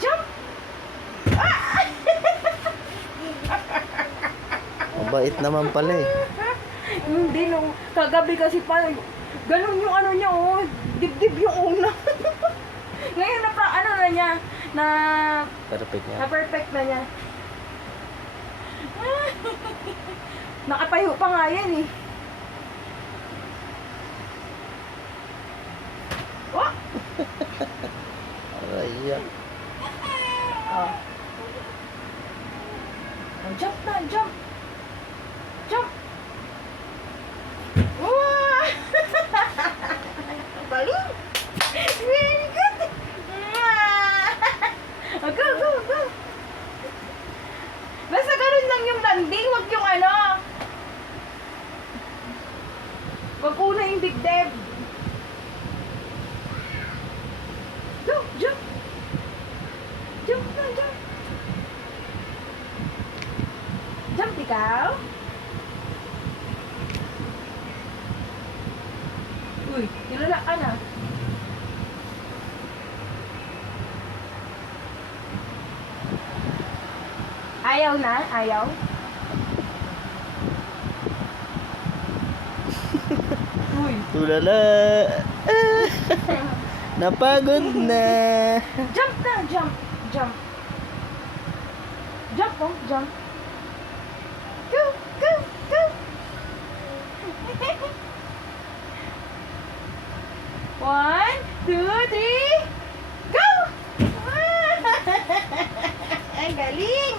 Jump! Mabait naman pala eh. Hindi, nung kagabi kasi pa, ganun yung ano niya, oh. Dibdib yung una. Ngayon na pa, ano na niya, na Perfect nga. perfect na niya. Nakatayo pa nga yan eh. Oh! Aray yan. Oh. Oh, jump na, jump. Jump. Wow! Galing. Very good. Oh, go, go, go. Basta ganun lang yung landing, wag yung ano. Wag una yung dibdib. Go, jump. Jump na, jump. Jump ikaw. Uy, nilala ka na. Ayaw na? Ayaw? Uy. Tulala. Ah, napagod na. Jump na, jump. Jump. Jump, oh, jump. Go, go, go. One, two, three, go! Ang galing!